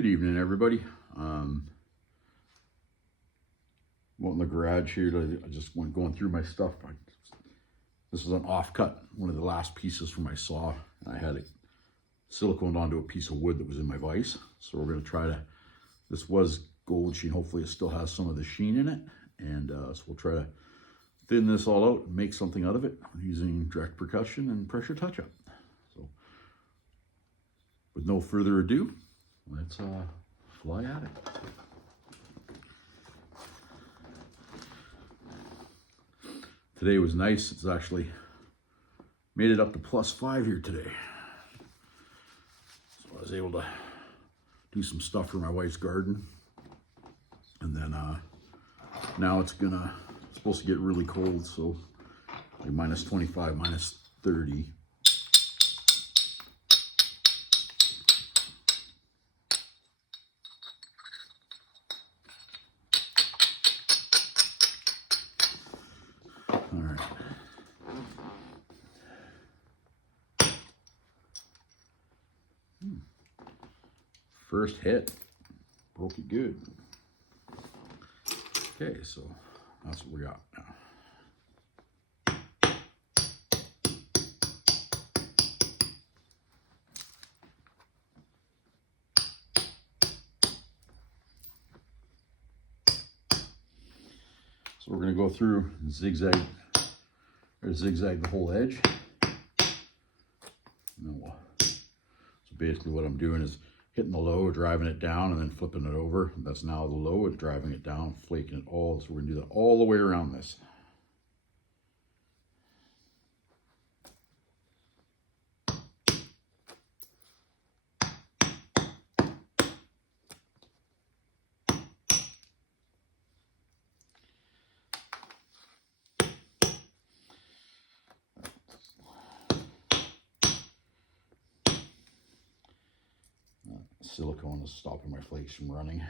Good evening, everybody. Went in the garage here. I just went going through my stuff. This is an offcut, one of the last pieces from my saw. I had it siliconed onto a piece of wood that was in my vise. So we're going to try to, this was gold sheen. Hopefully it still has some of the sheen in it. And so we'll try to thin this all out and make something out of it using direct percussion and pressure touch-up. So with no further ado, let's fly at it. Today was nice. It's actually made it up to +5 here today. So I was able to do some stuff for my wife's garden. And then now it's supposed to get really cold, so like -25, -30. All right. First hit, broke it good. Okay, so that's what we got now. So we're going to go through and zigzag the whole edge. So basically what I'm doing is hitting the low, driving it down, and then flipping it over. That's now the low, and driving it down, flaking it all. So we're going to do that all the way around this. Silicone is stopping my flakes from running.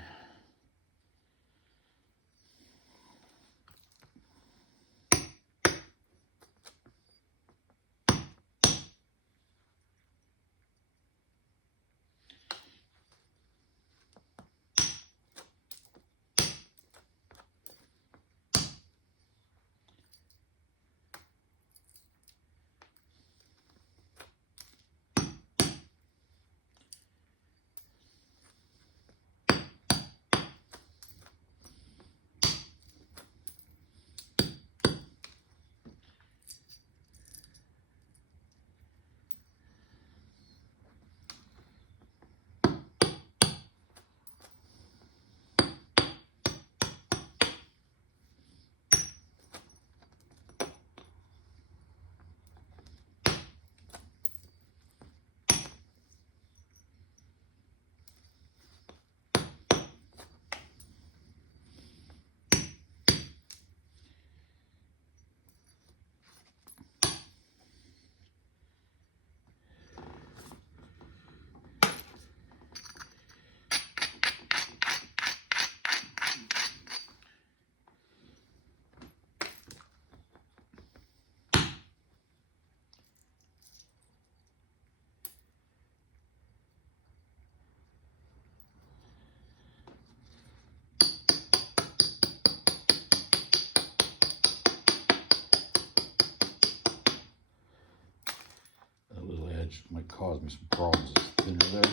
Might cause me some problems. It's thinner there.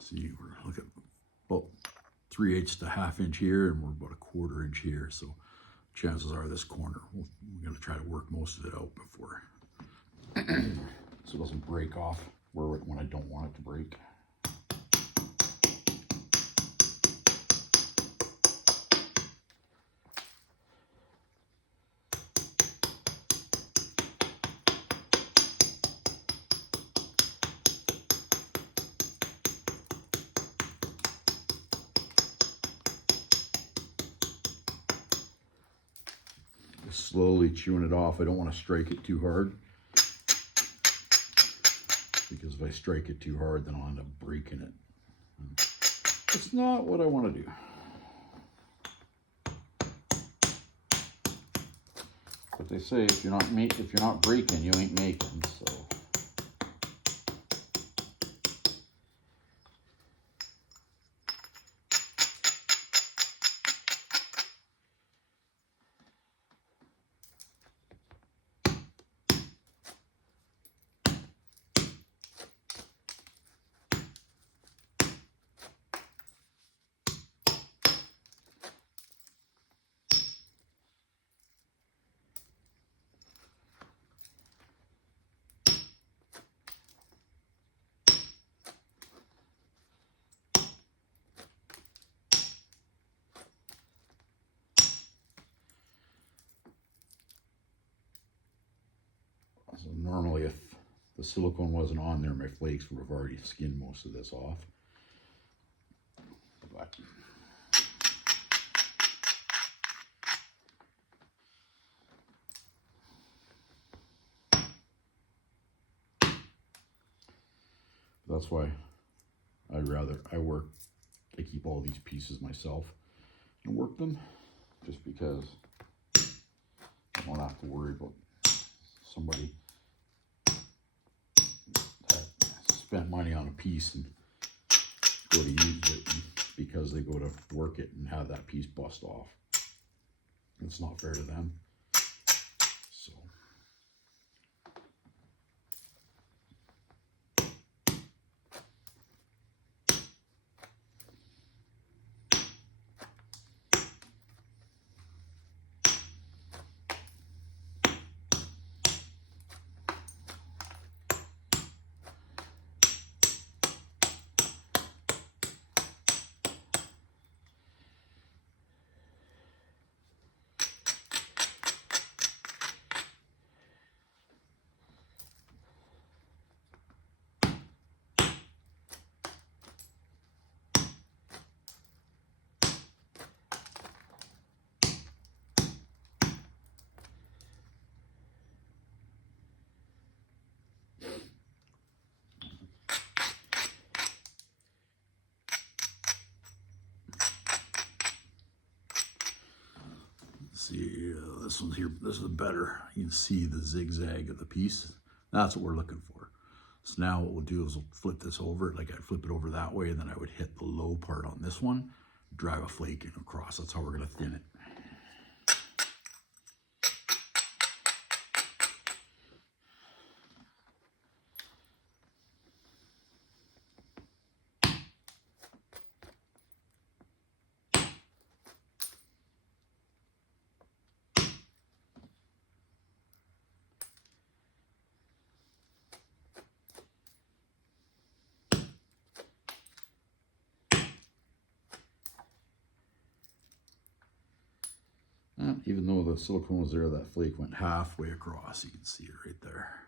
See, we're looking at about 3/8 to ½ inch here, and we're about 1/4 inch here. So chances are this corner, we're going to try to work most of it out before so it doesn't break off when I don't want it to break. Slowly chewing it off. I don't want to strike it too hard, because if I strike it too hard, then I'll end up breaking it. It's not what I want to do. But they say if you're not breaking, you ain't making. So. So normally if the silicone wasn't on there, my flakes would have already skinned most of this off. But that's why I keep all these pieces myself and work them, just because I don't have to worry about somebody that spent money on a piece and go to use it because they go to work it and have that piece bust off. It's not fair to them. So. See, this one's here, this is better. You can see the zigzag of the piece. That's what we're looking for. So now what we'll do is we'll flip this over, like I'd flip it over that way, and then I would hit the low part on this one, drive a flake in across. That's how we're gonna thin it. Even though the silicone was there, that flake went halfway across. You can see it right there.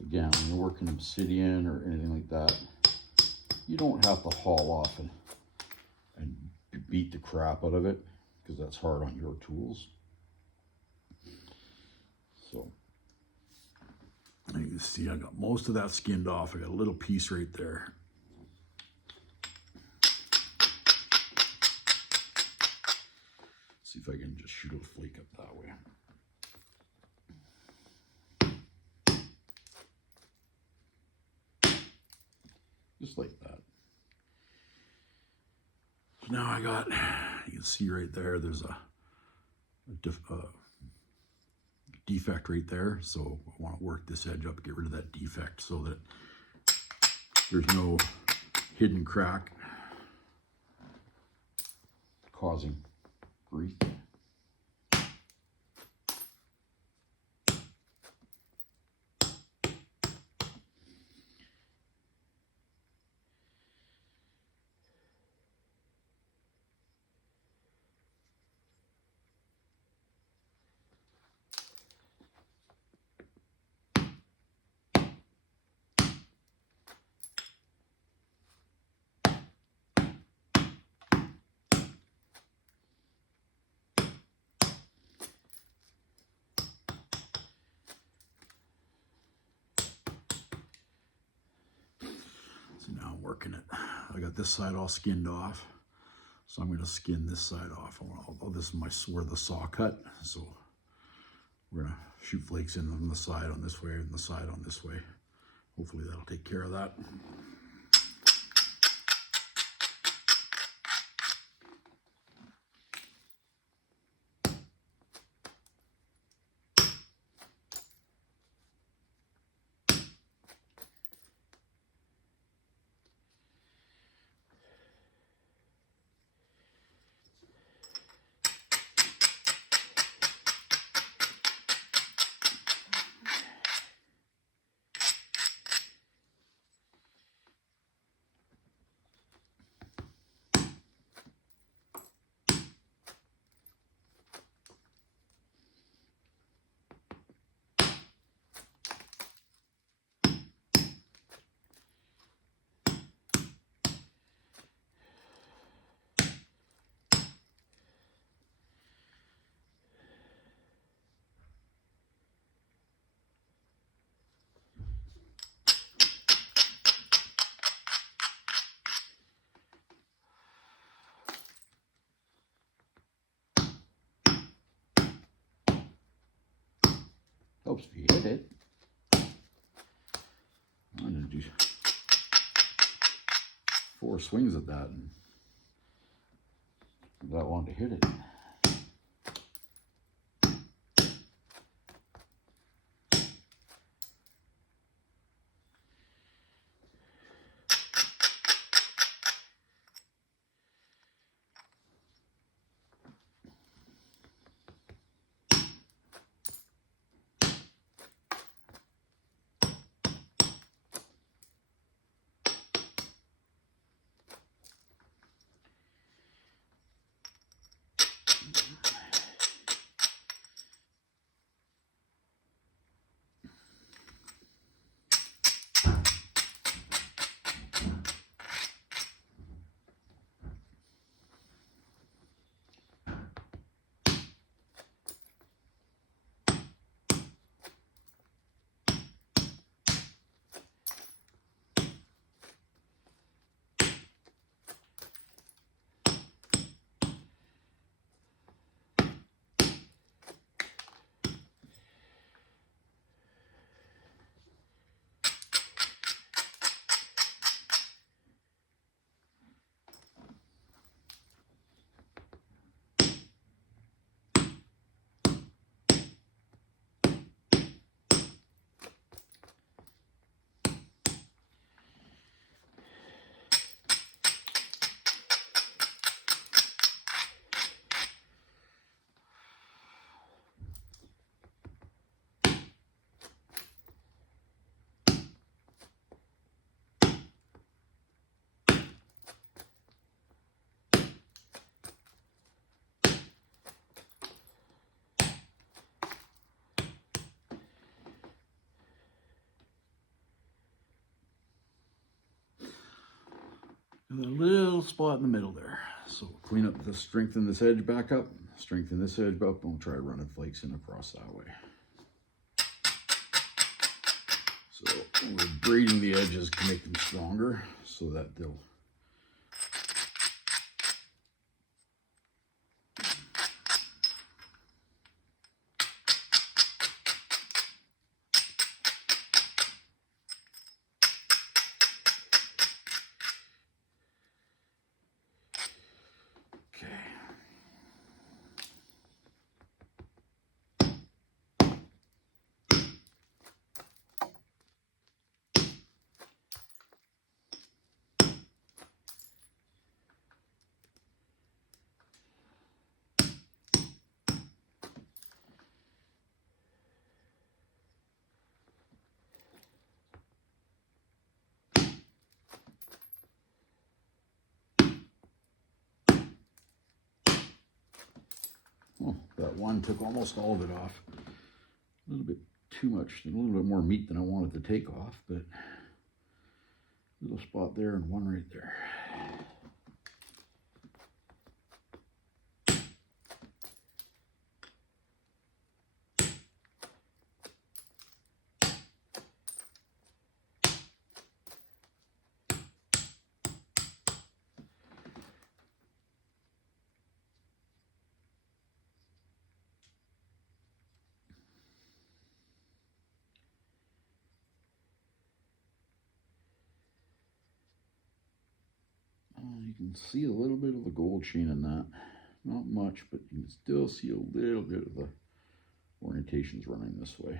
Again, when you're working Obsidian or anything like that, you don't have to haul off and beat the crap out of it, because that's hard on your tools. So, you can see I got most of that skinned off. I got a little piece right there. See if I can just shoot a flake up that way. Just like that. So now I got, you can see right there, there's a defect right there. So I want to work this edge up, get rid of that defect so that there's no hidden crack causing grief. Now I'm working it. I got this side all skinned off, so I'm going to skin this side off. Although this is where the saw cut, so we're going to shoot flakes in on the side on this way and the side on this way. Hopefully that'll take care of that. Helps if you hit it. I'm going to do 4 swings at that and that one to hit it. And a little spot in the middle there. So clean up the, strengthen this edge back up, strengthen this edge up, and we'll try running flakes in across that way. So we're braiding the edges to make them stronger so that they'll Well, that one took almost all of it off. A little bit too much, a little bit more meat than I wanted to take off, but little spot there and one right there. You can see a little bit of the gold sheen in that. Not much, but you can still see a little bit of the orientations running this way.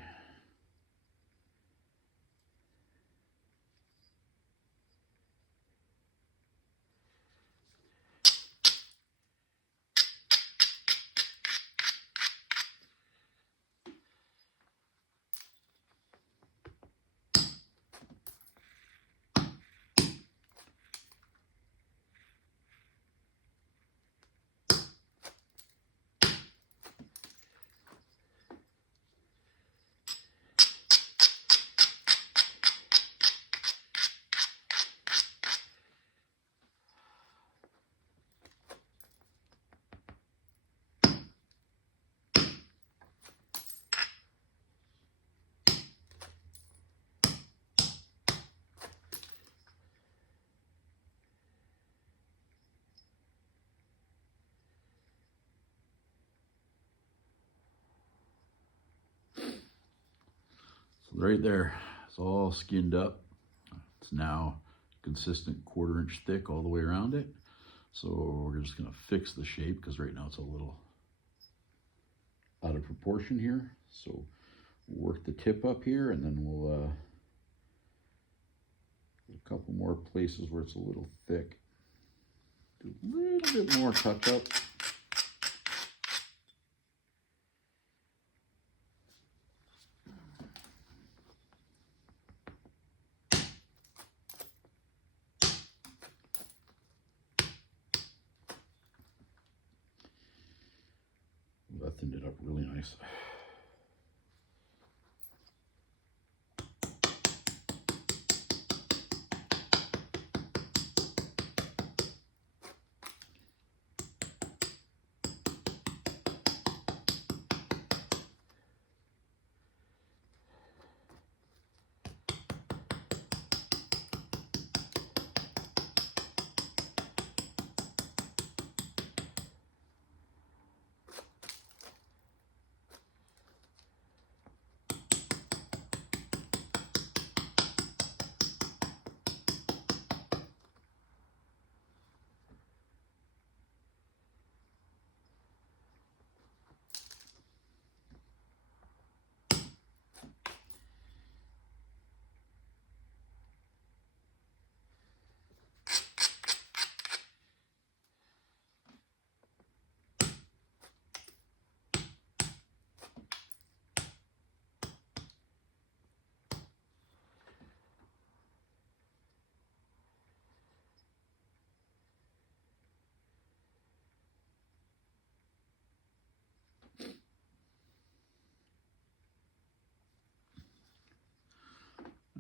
So right there, it's all skinned up. It's now consistent 1/4 inch thick all the way around it. So we're just gonna fix the shape because right now it's a little out of proportion here. So we'll work the tip up here, and then we'll a couple more places where it's a little thick. Do a little bit more touch up. That thinned it up really nice.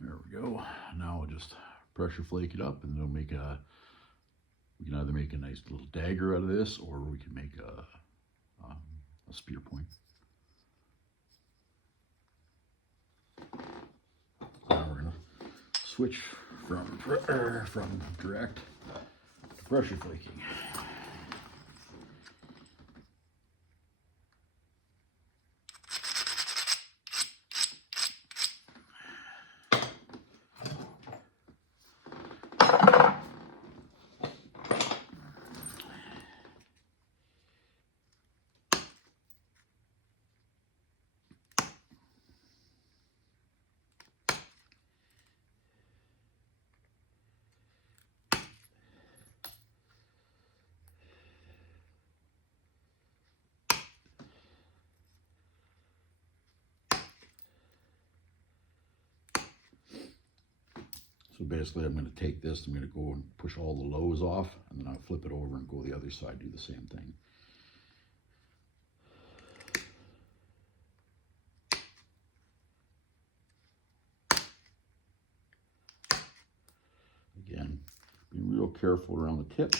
There we go. Now we'll just pressure flake it up, and it'll make a. We can either make a nice little dagger out of this, or we can make a spear point. Now we're gonna switch from direct to pressure flaking. So basically I'm going to take this, I'm going to go and push all the lows off, and then I'll flip it over and go the other side, do the same thing. Be real careful around the tip.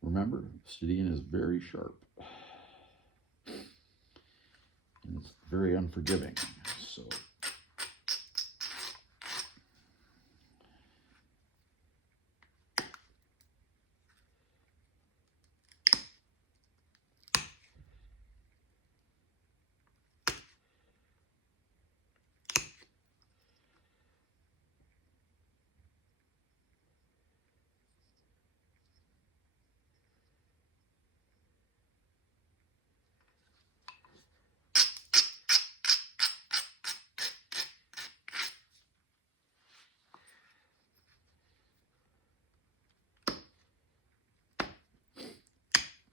Remember, Obsidian is very sharp. And it's very unforgiving. So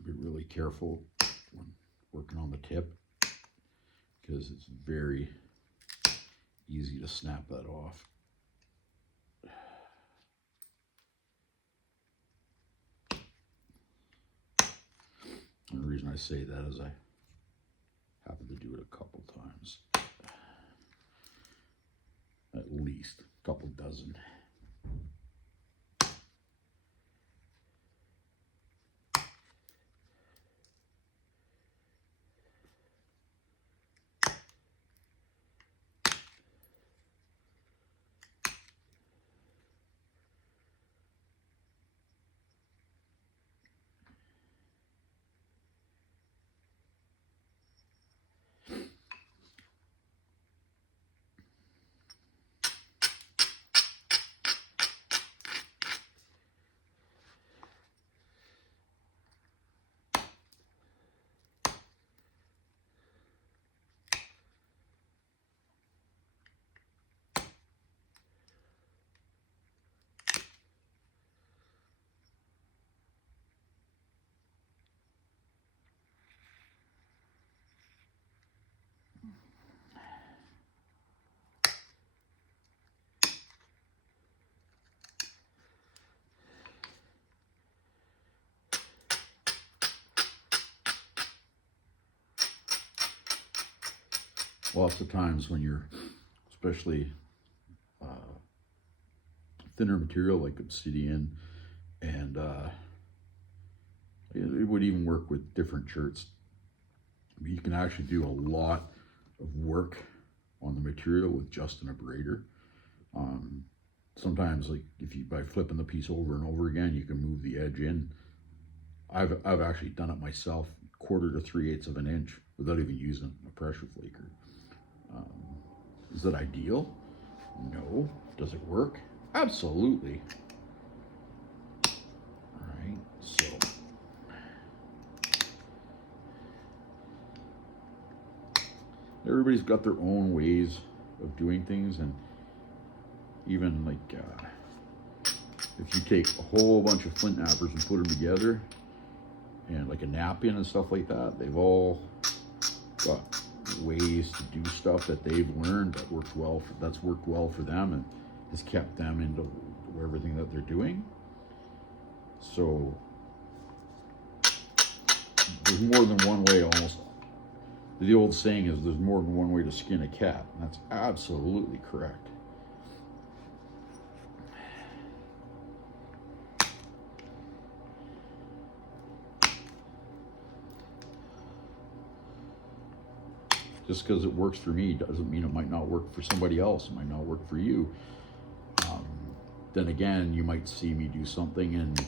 be really careful when working on the tip, because it's very easy to snap that off. And the reason I say that is I happen to do it a couple times, at least a couple dozen. Lots of times when you're, especially thinner material like Obsidian, and it would even work with different shirts. You can actually do a lot of work on the material with just an abrader. Sometimes, like by flipping the piece over and over again, you can move the edge in. I've actually done it myself, 1/4 to 3/8 of an inch, without even using a pressure flaker. Is that ideal? No. Does it work? Absolutely. All right, so everybody's got their own ways of doing things, and even like if you take a whole bunch of flint knappers and put them together, and like a napkin and stuff like that, they've all got ways to do stuff that they've learned that worked well that's worked well for them and has kept them into everything that they're doing. So there's more than one way. Almost the old saying is there's more than one way to skin a cat, and that's absolutely correct. Just because it works for me doesn't mean it might not work for somebody else. It might not work for you. Then again, you might see me do something and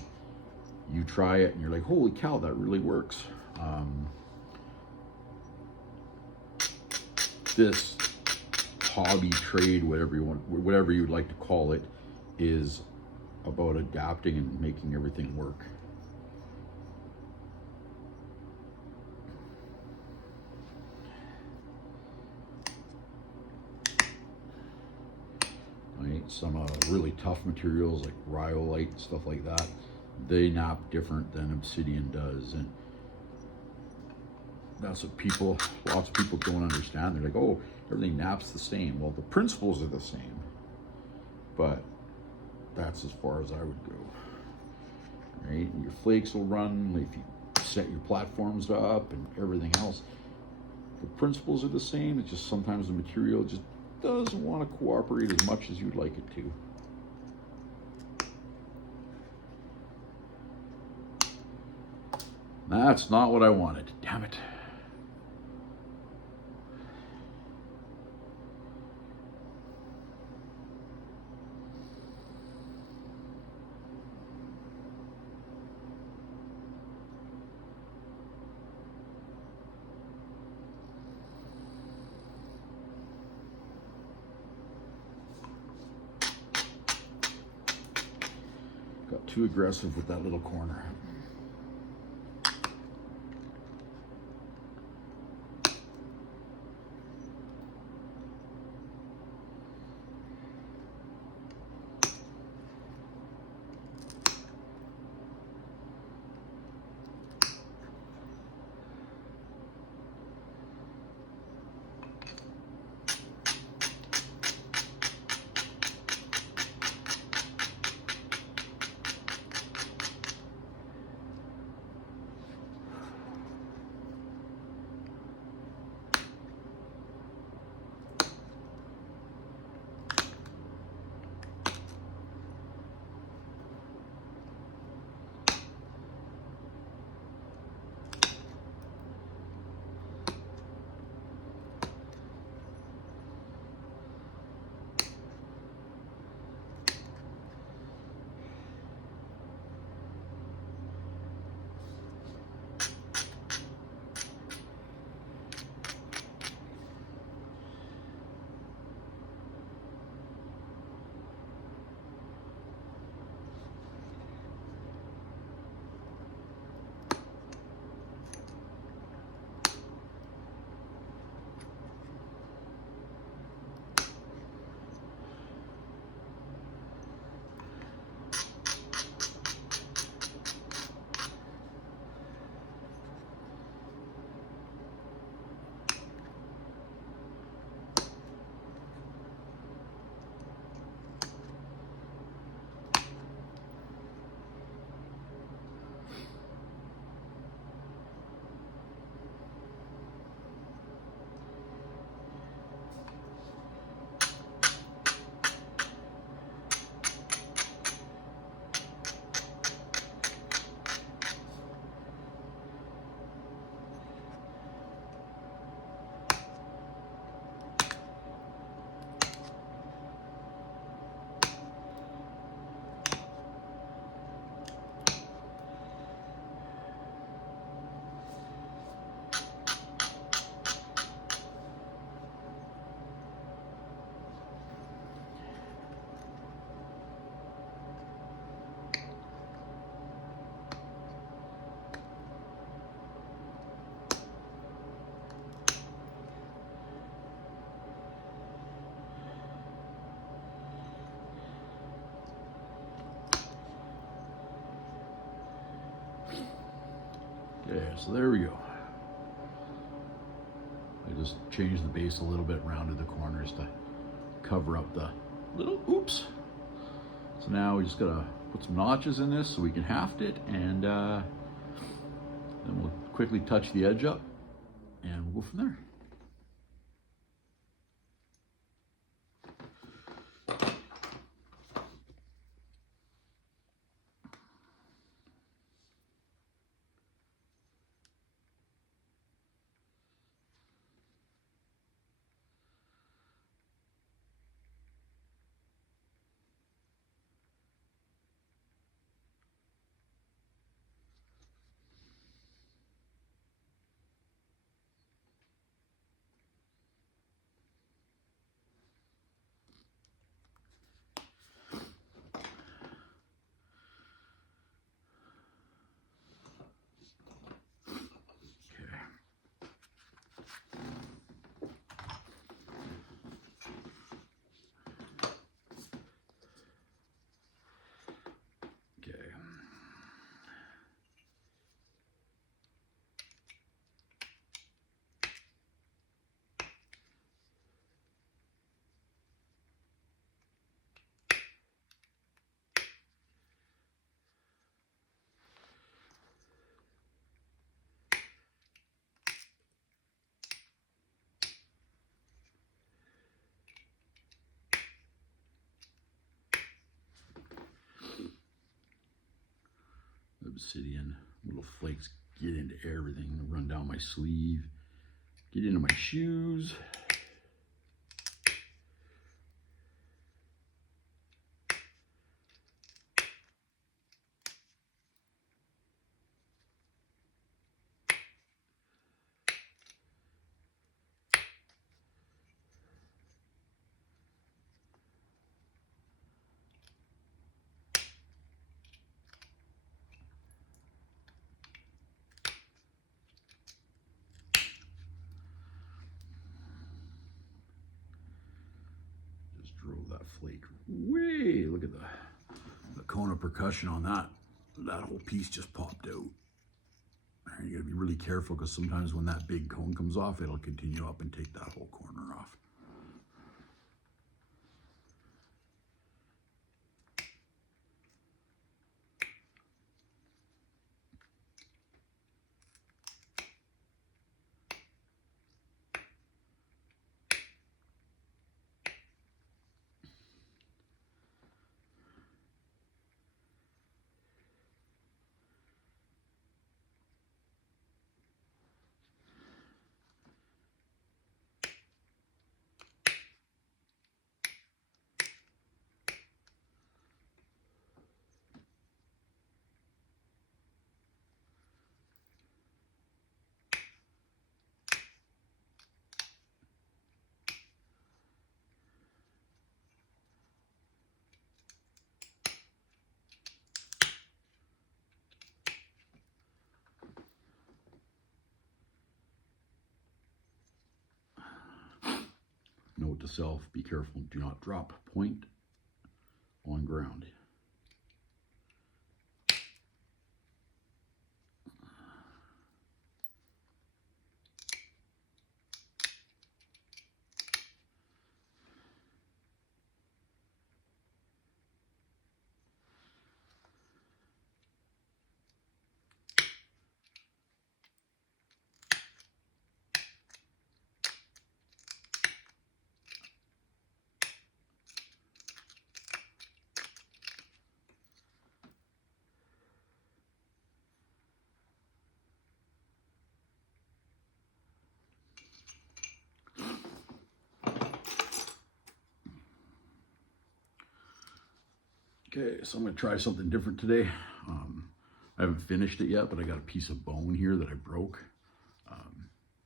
you try it and you're like, holy cow, that really works. This hobby, trade, whatever you'd like to call it, is about adapting and making everything work. Right? Some really tough materials like rhyolite and stuff like that, they knap different than Obsidian does, and that's what lots of people don't understand. They're like, oh, everything naps the same. Well, the principles are the same, but that's as far as I would go. Right? Your flakes will run if you set your platforms up and everything else. The principles are the same. It's just sometimes the material just doesn't want to cooperate as much as you'd like it to. That's not what I wanted. Damn it. Got too aggressive with that little corner. Okay, so there we go. I just changed the base a little bit, rounded the corners to cover up the little oops. So now we just gotta put some notches in this so we can haft it, and then we'll quickly touch the edge up and we'll go from there. Obsidian, little flakes get into everything, run down my sleeve, get into my shoes. Drove that flake way. Look at the cone of percussion on that. That whole piece just popped out. And you gotta be really careful because sometimes when that big cone comes off, it'll continue up and take that whole corner off. Note to self, be careful, do not drop point on ground. Okay, so I'm gonna try something different today. I haven't finished it yet, but I got a piece of bone here that I broke.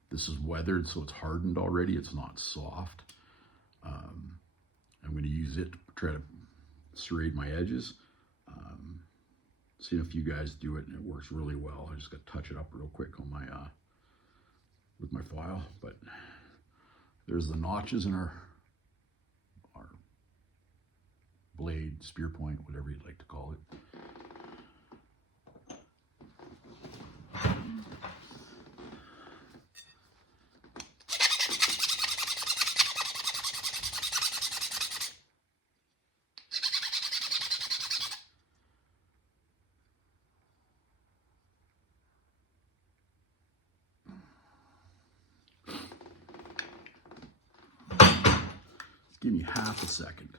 This is weathered, so it's hardened already. It's not soft. I'm gonna use it to try to serrate my edges. Seen a few guys do it and it works really well. I just gotta touch it up real quick on my, with my file, but there's the notches in our blade, spear point, whatever you'd like to call it. me half a second.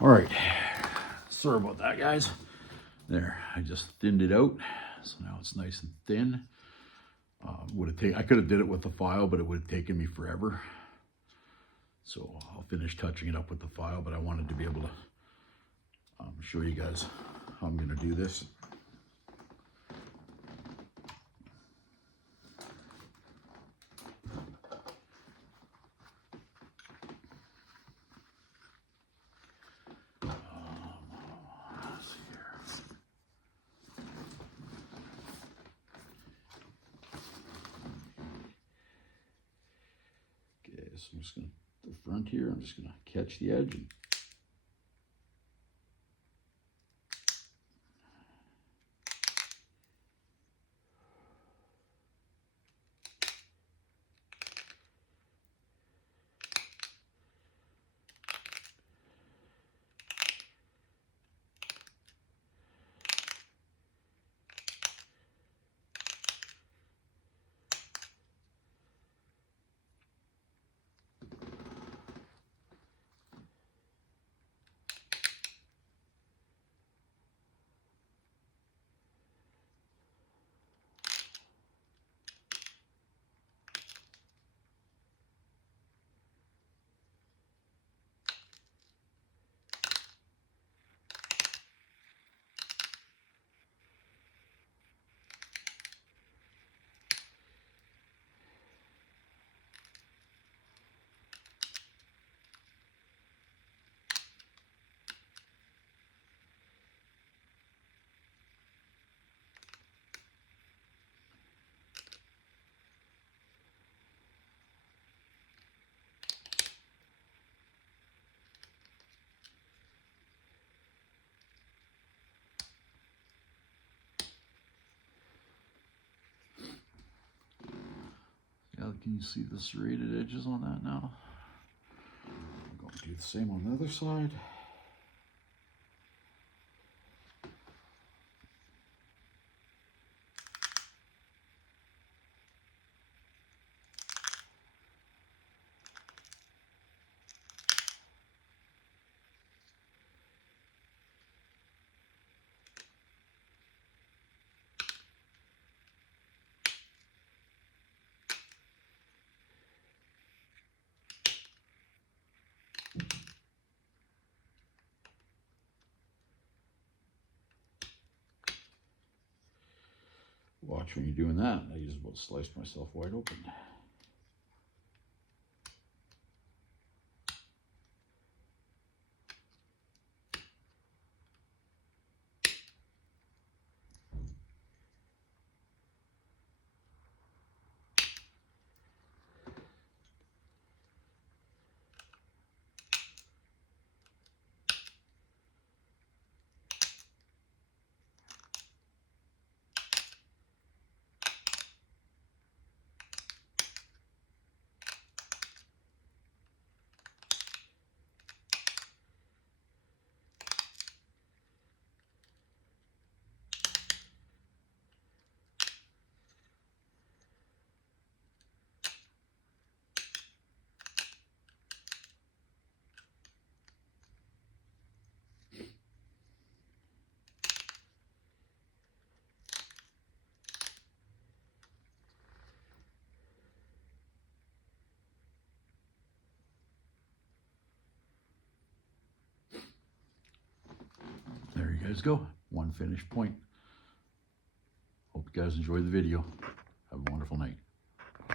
All right, sorry about that, guys. There, I just thinned it out, so now it's nice and thin. I could have did it with the file, but it would have taken me forever. So I'll finish touching it up with the file, but I wanted to be able to show you guys how I'm going to do this. So I'm just going to, the front here, I'm just going to catch the edge. And can you see the serrated edges on that now? I'm going to do the same on the other side. Watch when you're doing that. I just about sliced myself wide open. guys go. One finished point. Hope you guys enjoyed the video. Have a wonderful night.